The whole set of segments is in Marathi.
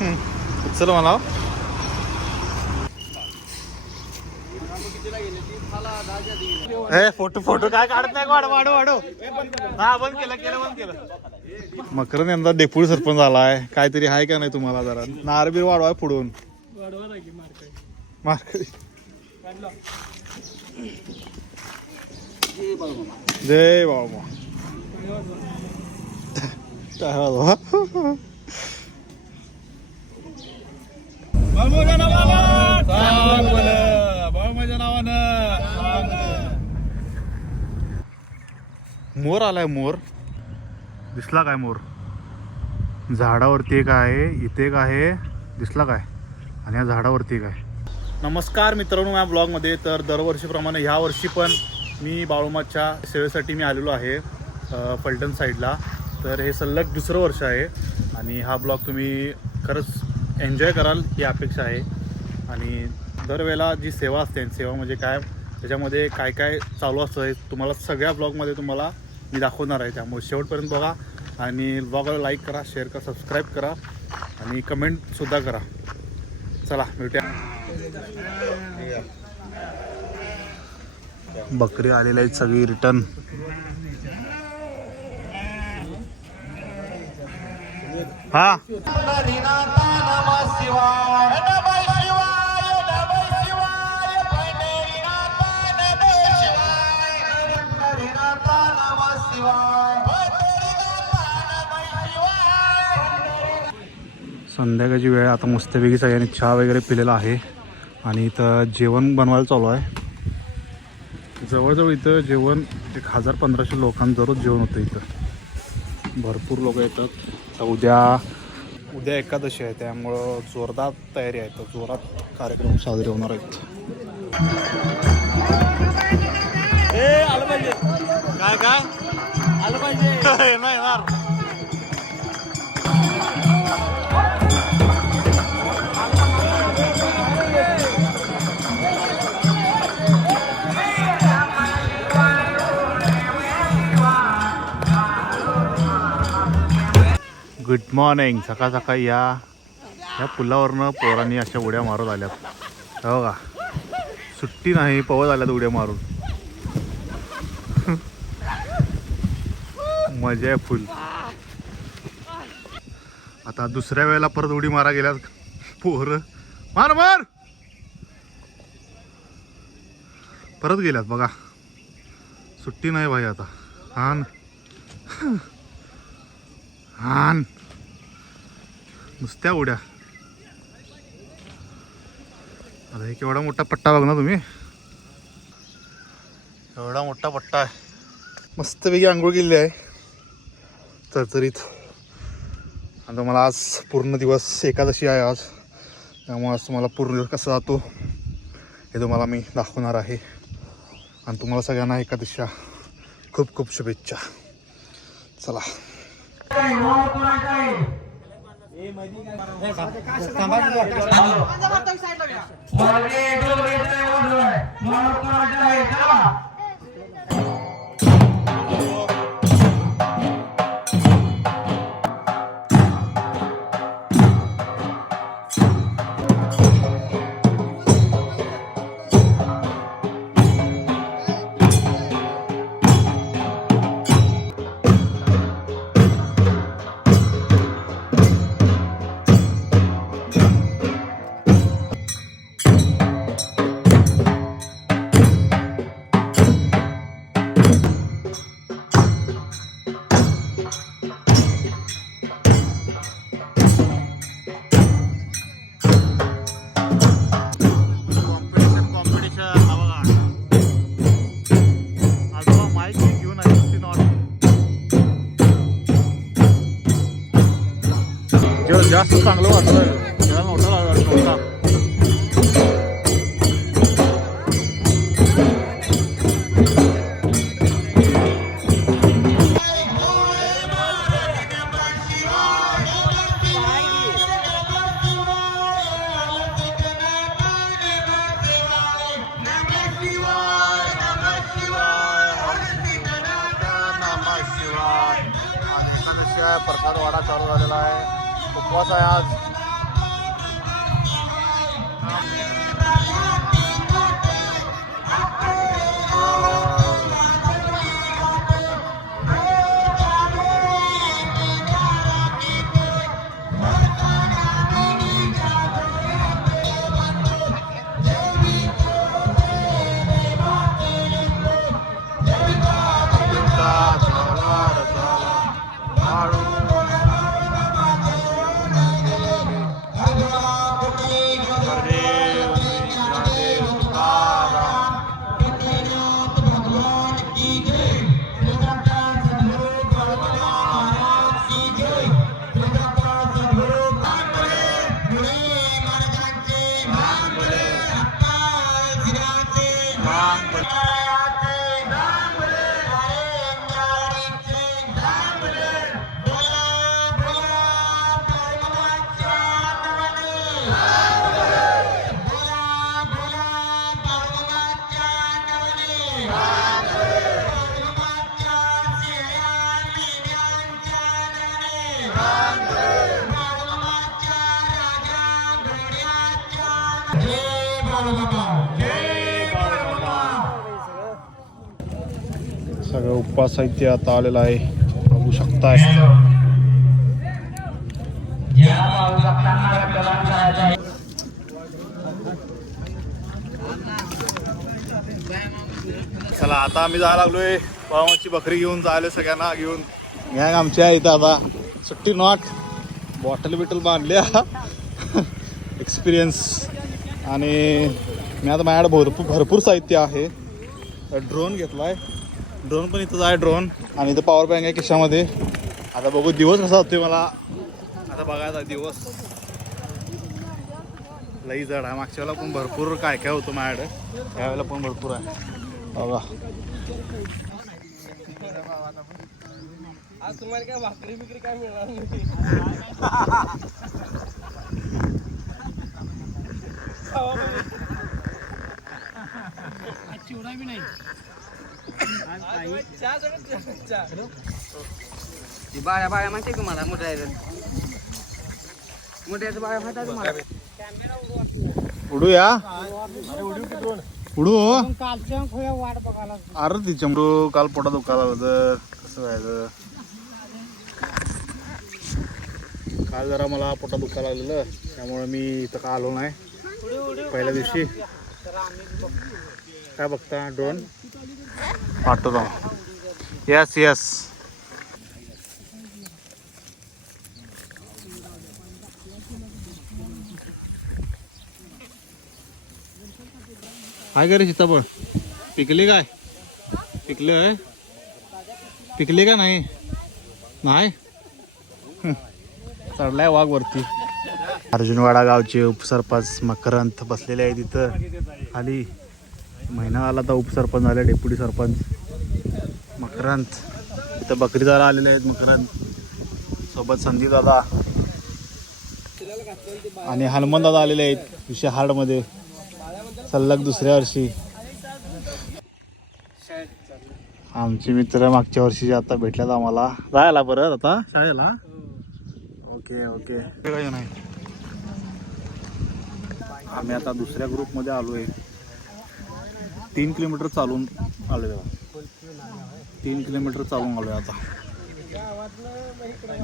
चल मला फोटो फोटो काय काढत नाही. वाढव हा बंद केलं. मकरन यंदा डेप्युटी सरपंच झालाय. काहीतरी आहे का नाही तुम्हाला जरा नारबीर वाढवाय पुढून मार्क. जय बाबा मोर आलाय. मोर दिसला काय? मोर झाडावरती एक आहे, इथे एक आहे, दिसला काय? आणि या झाडावरती एक आहे. नमस्कार मित्रांनो, या ब्लॉगमध्ये तर दरवर्षीप्रमाणे ह्या वर्षी पण मी बाळूमाच्या सेवेसाठी मी आलेलो आहे फलटण साईडला. तर हे सलग दुसरं वर्ष आहे आणि हा ब्लॉग तुम्ही खरंच एन्जॉय कराल ही अपेक्षा आहे. आणि दरवेळेला जी सेवा असते, सेवा म्हणजे काय, त्याच्यामध्ये काय काय चालू असतं हे तुम्हाला सगळ्या ब्लॉगमध्ये तुम्हाला मी दाखवणार आहे. त्यामुळे शेवटपर्यंत बघा आणि ब्लॉगला लाईक करा, शेअर करा, सबस्क्राईब करा आणि कमेंटसुद्धा करा. चला भेटूया. बकरी आलेल्या आहेत सगळी रिटर्न. हा संध्याकाळची वेळ. आता मस्तपैकी सगळ्यांनी चहा वगैरे पिलेला आहे आणि इथं जेवण बनवायला चालू आहे. जवळजवळ इथं जेवण 1000-1500 लोकांचं दररोज जेवण होतं. इथं भरपूर लोक येतात. तर उद्या एकादशी आहे, त्यामुळं जोरदार तयारी आहे. तर जोरात कार्यक्रम साजरे होणार आहेत. आलं पाहिजे काय आलं पाहिजे नाही येणार. Good morning. सकाळ सकाळी या पुलावरनं पोरांनी अशा उड्या मारत आल्यात. हो का, सुट्टी नाही, पवत आल्यात उड्या मारून. मजा आहे फुल. आता दुसऱ्या वेळेला परत उडी मारा गेल्यात पोरं. मार परत गेल्यात बघा. सुट्टी नाही भाई आता. हान नुसत्या उड्या. आता हे केवढा मोठा पट्टा बघ ना तुम्ही. एवढा मोठा पट्टा आहे. मस्तपैकी आंघोळ केलेली आहे चरचरीत. आणि तुम्हाला आज पूर्ण दिवस एकादशी आहे आज, त्यामुळे आज तुम्हाला पूर्ण दिवस कसा जातो हे तुम्हाला मी दाखवणार आहे. आणि तुम्हाला सगळ्यांना एकादशीच्या खूप खूप शुभेच्छा. चला जास्त चांगलं वाटलं. त्याला नव्हता. प्रसाद वाडा चालू झालेला आहे. उपवास आहे आज. सगळं उपवास साहित्य आता आलेलं आहे, बघू शकताय. चला आता आम्ही जायला लागलोय पावाची बकरी घेऊन, जायला सगळ्यांना घेऊन. गॅंग आमच्या इथं आता सुट्टी नॉट, बॉटल बिटल बांधल्या एक्सपिरियन्स. आणि मी आता माझ्याकडे भरपूर साहित्य आहे. ड्रोन घेतलाय, ड्रोन पण इथंच आहे ड्रोन. आणि इथं पॉवर बँक आहे खिशामध्ये. आता बघू दिवस कसा होतोय, मला आता बघायचा दिवस. लई जड आहे, मागच्या वेळेला पण भरपूर काय काय होतं माझ्याकडे, यावेळेला पण भरपूर आहे बघा. आज तुम्हाला काय भाकरी बिकरी काय मिळणार नाही. चिवडा बी नाही. बाया बाया माहिती तुम्हाला, मोठ्या मोठ्याचं बाया माहिती तुम्हाला. उडूया, उडू. वाट बघायला अरे ती चमडू काल पोटात दुखायला होतं, कसं व्हायचं. काल जरा मला पोटात दुखायला लागलेलं, त्यामुळे मी इथं का आलो नाही पहिल्या दिवशी. काय बघता ड्रोन पाठवतो. Yes yes. काय करे सीताफळ पिकली काय? पिकलं, पिकली का नाही? नाही चढलाय वाघ वरती. अर्जुनवाडा गावचे उपसरपंच मकरंत बसलेले आहे तिथं खाली. महिना आला तर उपसरपंच झाले, डेप्युटी सरपंच मकरंत. इथं बकरी दादा आलेले आहेत, मकरंत सोबत संदीप दादा आणि हनुमान दादा आलेले आहेत विषय हार्डमध्ये सलग दुसऱ्या वर्षी. आमचे मित्र मागच्या वर्षी आता भेटल्यात आम्हाला, राहायला परत आता शाळेला. Okay okay. नाही आम्ही आता दुसऱ्या ग्रुपमध्ये आलो आहे. 3 किलोमीटर चालून आलो आहे, 3 किलोमीटर चालून आलो आहे. आता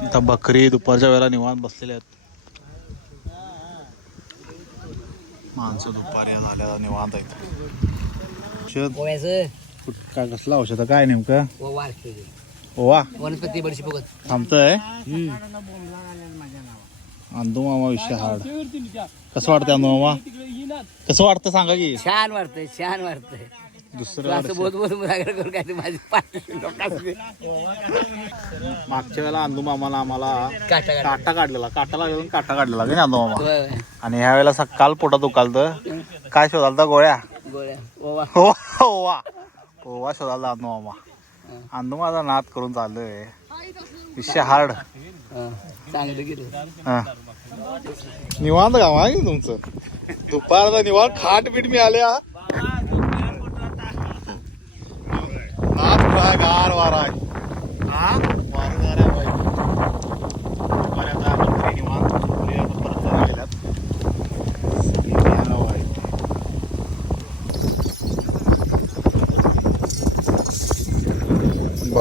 इथं बकरी दुपारच्या वेळेला निवांत बसलेले आहेत. माणसं दुपारी झाल्या निवांत आहेत. काय कसलं औषध काय नेमकं? ओवा वनस्पती बडीशी बघत थांबतंय. अंदू मामा विषय हार्ड. कसं वाटतंय अंदू मामा? कसं वाटतं सांगा की. छान वाटतंय, छान वाटतंय. दुसरं असं बोध बोध करून काय माझी मागच्या वेळेला अंदू मामाला आम्हाला काटा काटा काढलेला, काटाला घेऊन काटा काढलेला की अंदू मामा. आणि ह्या वेळेला काल पोटात दुखालतं, काय शोधालता? गोळ्या ओवा ओवा शोधालता अंदू मामा. अंदू माझा नाद करून चाललोय, विषय हार्ड. चांगलं गेलं. निवांत गाव आहे की तुमचं? दुपारचा निवांत खाट पीठ मिळाल्या, गार वारा आहे. हा वारगार आहे बाई. दुपारी आता बकरी निवांत परत आलेल्यात.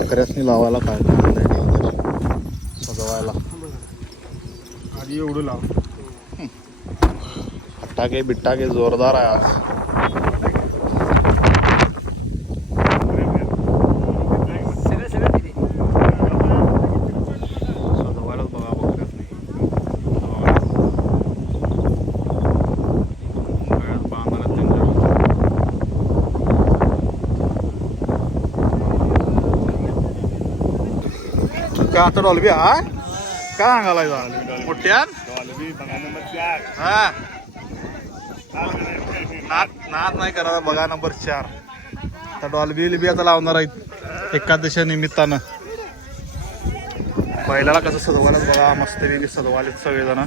बकऱ्यासनी लावायला काय काय सजवायला आधी एवढं लाव. फटाके बिट्टाके जोरदार आहे आज. सजवायलाच बघा बकऱ्यासनी. गळ्यात बांधायला त्यांच्या काय आता डॉल्बी हा काय सांगायला मोठ्यान हा नाद नाही करा बघा नंबर 4. आता डॉल्बी लिबी आता लावणार आहेत एकादशी निमित्तानं. बैलाला कसं सजवायलाच बघा मस्तपैकी सजवालेत सगळेजण.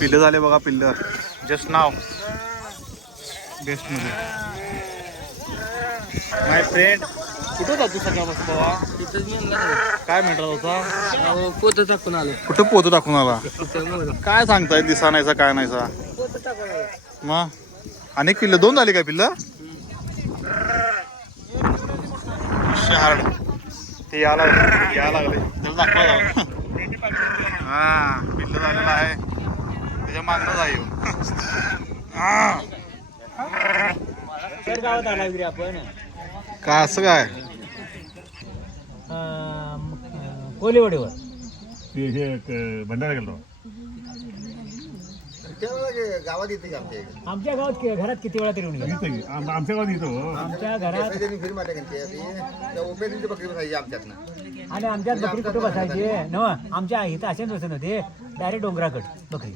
पिल्लं झाले बघा पिल्लं जस्ट नाव बेस्ट मध्ये. माय फ्रेंड कुठं जातो सकाळपासून बाबा काय म्हणत होता. पोत टाकून आलो. कुठं पोतं टाकून आला काय सांगताय दिसा नाहीसा काय नाहीसा मग. अनेक पिल्लं 2 झाली काय पिल्लं. शहाड ते यायला लागले त्याला दाखवा जाऊ. हा पिल्लं झालेलं आहे त्याच्या मागणं जाईल. गावात आला आपण काय असं काय कोलीवाडीवर भंडारा गेलो. गावात येते आमच्या गावात घरात किती वेळा तरी येऊन गेला. आमच्या गावात येतो. आमच्या घरात फिर माटे बकरी बसायची आमच्यातनं. आणि आमच्यात बकरी कुठं बसायची नव. आमच्या इथं असे बसत होते डायरेक्ट डोंगराकड बकरी.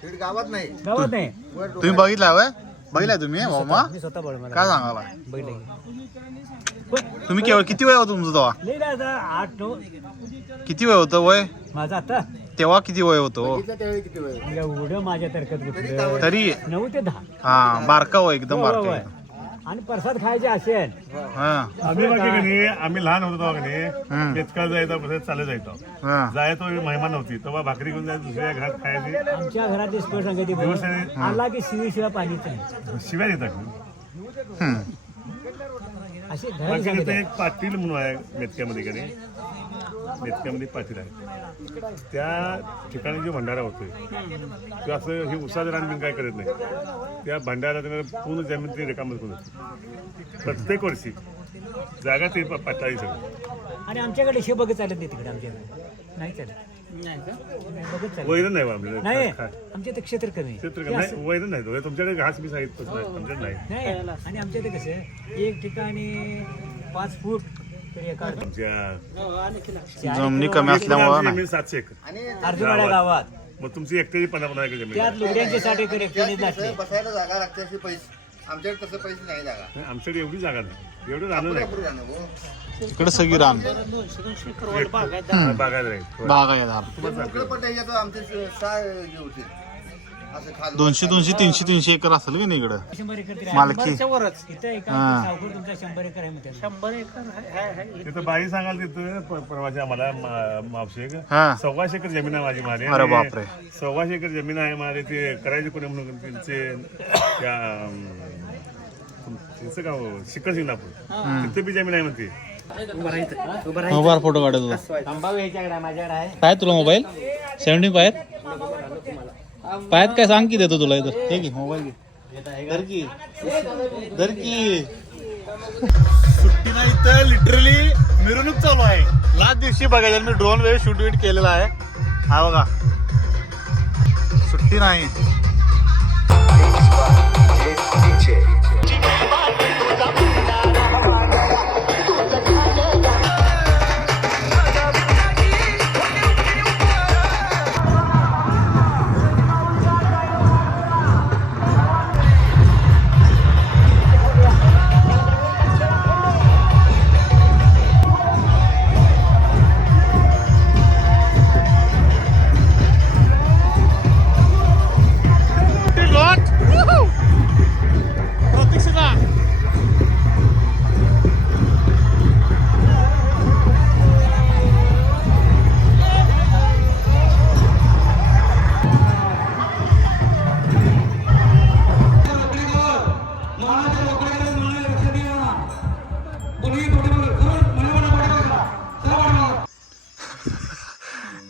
फिर गावात नाही गावात नाही. तुम्ही बघितला होय बघितलाय तुम्ही मामा मी स्वतः बळ मला काय सांगाला. बैल तुम्ही केवळ किती वय होतं तुमचं तेव्हा. लई आता 8-9 किती वय होतं वय माझं आता तेव्हा किती वय होतं त्यावेळी किती वेळ एवढं माझ्या तर्कत गुतलं. तरी 9 ते 10. हा बारका वय एकदम होय, बारका होय. आणि प्रसाद खायचे असेल हा आम्ही बाकी का नाही आम्ही लहान होतो तेव्हा का हम्म. नाही पेचका जायचा परत चालत जायचो. हा जायचो महिमा नव्हती तेव्हा भाकरी घेऊन जायचं दुसऱ्या घरात खायची. आमच्या घरात स्पष्ट सांगायची दिवस आला की शिवाय पाणीच नाही शिव्या देतात. हम्म. अशी घरात बाकी तिथं सांगितलं. एक पाटील म्हणून आहे मेतक्यामध्ये का नाही. मेतक्यामध्ये पाटील आहे. त्या ठिकाणी जो भंडारा होतोय ते असं हे उसाचं रान काय करत नाही. त्या भंडारा त्यानं पूर्ण जमीन ते रिकामच करून देते. प्रत्येक वर्षी जागा ते पाटाळी सगळं. आणि आमच्याकडे शे बघत चालत नाही तिकडे. आमच्याकडे नाही चालत. नाही बघत चालत वैरण नाही बा नाही. आपल्याला. आमच्या इथे क्षेत्र कमी आहे. क्षेत्र नाही वैरण नाही. तुमच्याकडे घास बी साहित्य आमच्याकडे नाही. नाही. आणि आमच्या इथे कसं आहे, एक ठिकाणी 5 फूट तरी एका आमच्या जमिनी कमी असल्यामुळं नाही. जमीन 700 एकर. आणि अर्जुवाड्या गावात मग तुमची एकट्याची 50 एकर जमीन त्यात आहे. लुगड्यांचे 60 एकर एकट्यानेच लागले. बसायला जागा लागते असे पैसे. आमच्याकडे तसं पैसे नाही जागा. नाही, आमच्याकडे एवढी जागा नाही. एवढं राहणं नाही. भरपूर जाणं हो. इकडे सगळी रान बागायला राहील. बाग आहे दार. मोकळं पण त्याच्यात आमचे 6 हे होते असं खाल 200 300 एकर असेल की नाही इकडं 100 एकर तरी मालकी. इथं एका हा. सावकर तुमचा 100 एकर आहे म्हणते. 100 एकर तिथं बाई सांगाल तिथं परवाच्या आम्हाला मावशे हा 125 एकर जमीन आहे माझी मारे. अरे बापरे. 125 एकर जमीन आहे मारे. ते करायचे कोणी म्हणून त्यांचे त्या त्यांचं गाव शिखर शिंगणापूर तिथे बी जमीन आहे म्हणते. मोबाईल फोटो काढत होता. माझ्याकडे आहे. काय तुला मोबाईल 70 पायात काय सांग की देतो तुला इथं. हे की मोबाईल घे. धर की सुट्टी नाही तर लिटरली मिरवणूक चालू आहे. लास्ट दिवशी बघायला मी ड्रोन वेळ शूट वीट केलेला आहे. हा बघा सुट्टी नाही.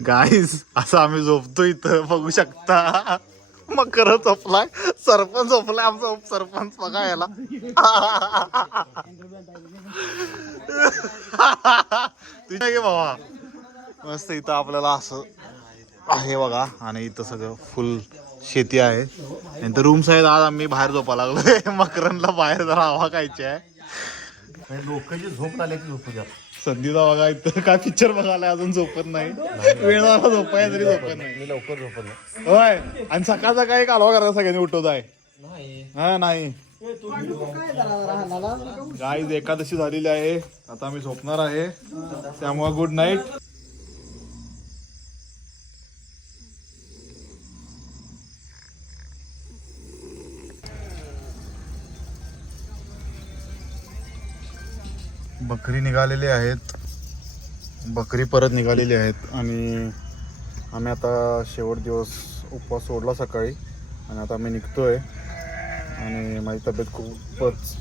गाईज असं आम्ही झोपतो इथं बघू शकता. मकर झोपलाय, सरपंच झोपलाय, आमचा उपसरपंच बघा याला. तुझ्या गे बाबा मस्त इथं आपल्याला असं आहे बघा. आणि इथं सगळं फुल शेती आहे. नंतर रूम्स आहेत. आज आम्ही बाहेर झोपा लागलोय. मकरांना बाहेर जरा हवा खायची आहे. लोकांची झोप आल्याची झोपू द्या. संधीचा बघा इथं काय पिक्चर बघायला अजून झोपत नाही. वेळ झाला झोपाय तरी झोपत नाही. मी लवकर झोपत नाही. होय. आणि सकाळचा काय कालवा करायला सगळ्यांनी उठवत आहे. हा नाही गाईज एकादशी झालेली आहे. आता आम्ही झोपणार आहे. त्यामुळे गुड नाईट. बकरी निघालेली आहेत. बकरी परत निघालेली आहेत. आणि आम्ही आता शेवट दिवस उपवास सोडला सकाळी. आणि आता आम्ही निघतोय. आणि माझी तब्येत खूपच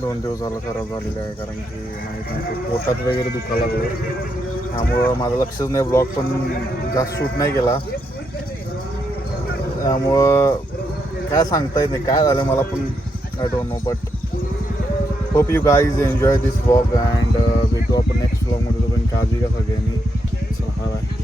2 दिवस झालं खराब झालेली आहे. कारण की माहीत नाही पोटात वगैरे दुखायला लागलं. त्यामुळं माझं लक्षच नाही. ब्लॉग पण जास्त शूट नाही केला. त्यामुळं काय सांगता येत नाही काय झालं मला पण. I don't know. But hope you guys enjoy this vlog. And भेटू आपण नेक्स्ट व्लॉगमध्ये. तो पण काळजी घ्या सगळ्यांनी. चला बाय.